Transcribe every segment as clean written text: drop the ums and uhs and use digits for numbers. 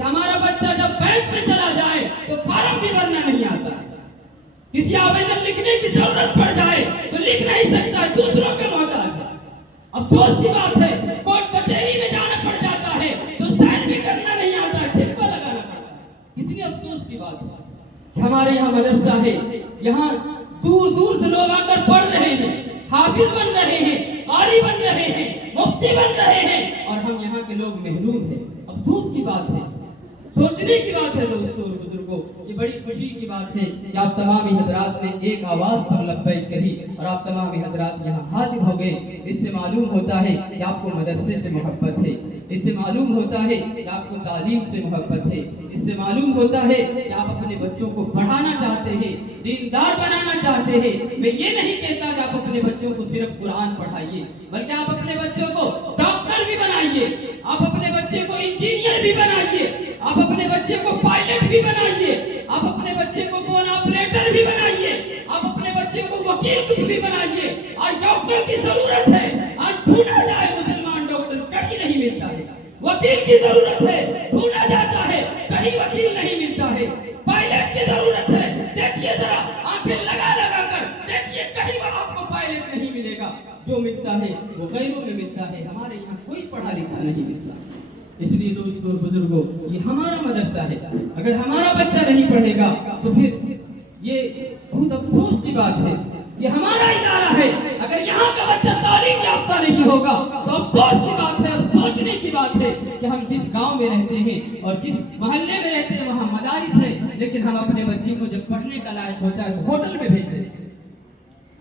ہمارا بچہ جب بینک میں چلا جائے تو فارم بھی بھرنا نہیں آتا، کسی آویدن لکھنے کی ضرورت پڑ جائے تو لکھ نہیں سکتا، دوسروں کے محتاج ہے۔ افسوس کی بات ہے، کورٹ کچہری میں جانا پڑ جاتا ہے تو سائن بھی کرنا نہیں آتا، ٹھپا لگانا پڑتا ہے۔ کتنی افسوس کی بات ہے کہ ہمارے یہاں مدرسہ ہے، یہاں دور دور سے لوگ آ کر پڑھ رہے ہیں، حافظ بن رہے ہیں، قاری بن رہے ہیں، مفتی بن رہے ہیں، اور ہم یہاں کے لوگ محروم ہیں۔ افسوس کی بات ہے، سوچنے کی بات ہے دوستوں اور بزرگوں، یہ بڑی خوشی کی بات ہے کہ آپ تمام حضرات نے ایک آواز پر لبیک کہی اور آپ تمام حضرات یہاں حاضر ہو گئے۔ اس سے معلوم ہوتا ہے کہ آپ کو مدرسے سے محبت ہے، اس سے معلوم ہوتا ہے کہ آپ کو تعلیم سے محبت ہے، اس سے معلوم ہوتا ہے کہ آپ اپنے بچوں کو پڑھانا چاہتے ہیں، دیندار بنانا چاہتے ہیں۔ میں یہ نہیں کہتا کہ آپ اپنے بچوں کو صرف قرآن پڑھائیے، بلکہ آپ اپنے بچوں کو ڈاکٹر بھی بنائیے، آپ اپنے بچے کو انجینئر بھی بنائیے، آپ اپنے بچے کو پائلٹ بھی بنائیے، آپ اپنے بچے کو فون آپریٹر بھی بنائیے، آپ اپنے بچے کو وکیل بھی بنائیے۔ آج ڈاکٹر کی ضرورت ہے، آج ڈھونڈا جائے مسلمان ڈاکٹر کہیں نہیں ملتا ہے، وکیل کی ضرورت ہے، ڈھونڈا جاتا ہے کہیں وکیل نہیں ملتا ہے، پائلٹ کی ضرورت ہے، دیکھیے ذرا آنکھیں لگا لگا کر دیکھیے کہیں وہ آپ کو پائلٹ نہیں ملے گا، جو ملتا ہے وہ غیروں میں ملتا ہے، ہمارے یہاں کوئی پڑھا لکھا نہیں ملتا۔ اس لیے دوستوں اور بزرگوں، یہ ہمارا مدرسہ ہے، اگر ہمارا بچہ نہیں پڑھے گا تو پھر یہ بہت افسوس کی بات ہے، یہ ہمارا ادارہ ہے، اگر یہاں کا بچہ تعلیم یافتہ نہیں ہوگا تو افسوس کی بات ہے اور سوچنے کی بات ہے کہ ہم جس گاؤں میں رہتے ہیں اور جس محلے میں رہتے ہیں وہاں مدارس ہے، لیکن ہم اپنے بچے کو جب پڑھنے کا لائق ہوتا ہے تو ہوٹل میں بھیج دیتے ہیں،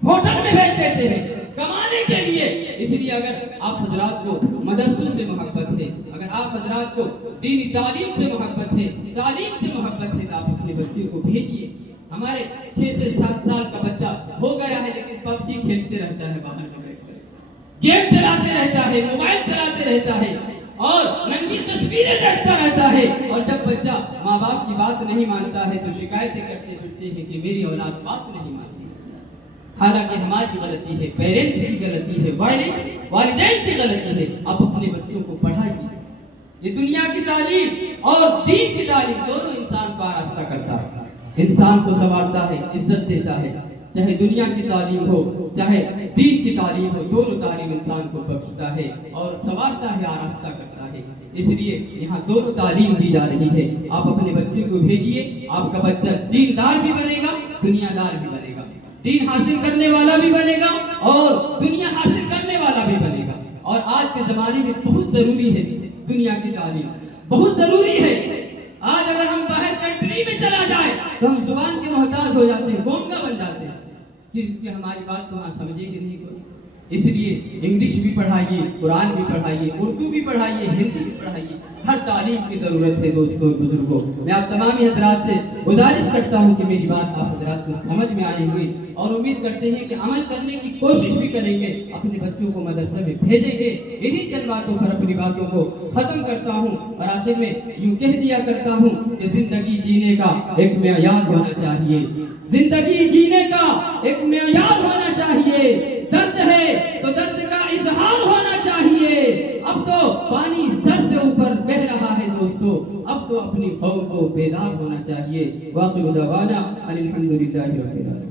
ہوٹل میں بھیج دیتے ہیں کمانے کے لیے۔ اس لیے اگر آپ حضرات کو مدرسوں سے محبت ہے، اگر آپ حضرات کو دینی تعلیم سے محبت ہے، تعلیم سے محبت ہے، تو آپ اپنے بچے کو بھیجیے۔ ہمارے 6 سے 7 سال کا بچہ ہو گیا ہے لیکن پب جی کھیلتے رہتا ہے، باہر میں بیٹھ کر گیم چلاتے رہتا ہے، موبائل چلاتے رہتا ہے اور ننگی تصویریں دیکھتا رہتا ہے، اور جب بچہ ماں باپ کی بات نہیں مانتا ہے تو شکایتیں کرتے پھرتے ہیں کہ میری اولاد بات نہیں مانتی۔ حالانکہ ہماری غلطی ہے، پیرنٹس کی غلطی ہے، والدین کی غلطی ہے۔ آپ اپنے بچوں کو پڑھائیے، یہ دنیا کی تعلیم اور دین کی تعلیم دونوں انسان کو آراستہ کرتا ہے، انسان کو سنوارتا ہے، عزت دیتا ہے، چاہے دنیا کی تعلیم ہو چاہے دین کی تعلیم ہو، دونوں تعلیم انسان کو بخشتا ہے اور سنوارتا ہے، آراستہ کرتا ہے۔ اس لیے یہاں دونوں تعلیم دی جا رہی ہے، آپ اپنے بچے کو بھیجیے، آپ کا بچہ دیندار بھی بنے گا، دنیا دار بھی بنے گا، دین حاصل کرنے والا بھی بنے گا اور دنیا حاصل کرنے والا بھی بنے گا۔ اور آج کے زمانے میں بہت ضروری ہے دنیا کی تعلیم، بہت ضروری ہے۔ آج اگر ہم باہر کنٹری میں چلا جائے تو ہم زبان کے محتاج ہو جاتے ہیں، گونگا بن جاتے ہیں کہ ہماری بات کو وہاں سمجھے کہ نہیں کوئی۔ اس لیے انگلش بھی پڑھائیے، قرآن بھی پڑھائیے، اردو بھی پڑھائیے، ہندی بھی پڑھائیے، ہر تعلیم کی ضرورت ہے دوستوں اور بزرگوں۔ میں آپ تمام حضرات سے گزارش کرتا ہوں کہ میری بات آپ حضرات کو سمجھ میں آئی ہوئی اور امید کرتے ہیں کہ عمل کرنے کی کوشش بھی کریں گے، اپنے بچوں کو مدرسے میں بھیجیں گے۔ انہی چند باتوں پر اپنی باتوں کو ختم کرتا ہوں اور آخر میں یوں کہہ دیا کرتا ہوں کہ زندگی جینے کا ایک معیار ہونا چاہیے، زندگی جینے کا ایک معیار ہونا چاہیے، درد ہے تو درد کا اظہار ہونا چاہیے۔ اب تو پانی سر سے اوپر بہ رہا ہے دوستو، اب تو اپنی قوم کو بیدار ہونا چاہیے۔ وآخر دعوانا ان الحمد للہ رب العالمین۔